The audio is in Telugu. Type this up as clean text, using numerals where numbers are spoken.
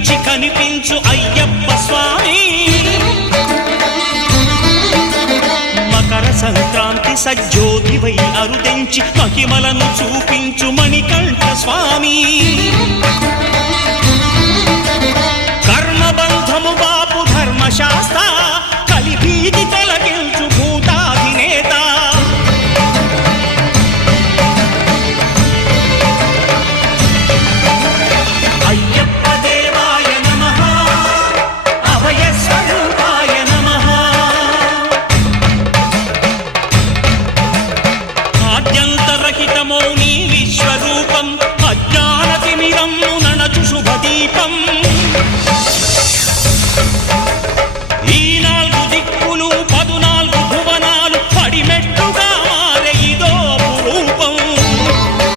కనిపించి కనిపించు అయ్యప్ప స్వామి. మకర సంక్రాంతి సజ్జోతివై అరుదెంచి మహిమలను చూపించు మణికంఠ స్వామి. కర్మబంధము బాపు ధర్మశాస్త్ర కలిభీతి తొలగించు భూతాధినేత. అయ్యప్ప దేవాయ నమః, అభయ స్వరూపాయ నమః. ఆద్యంతరహితమౌ నీ విశ్వరూపం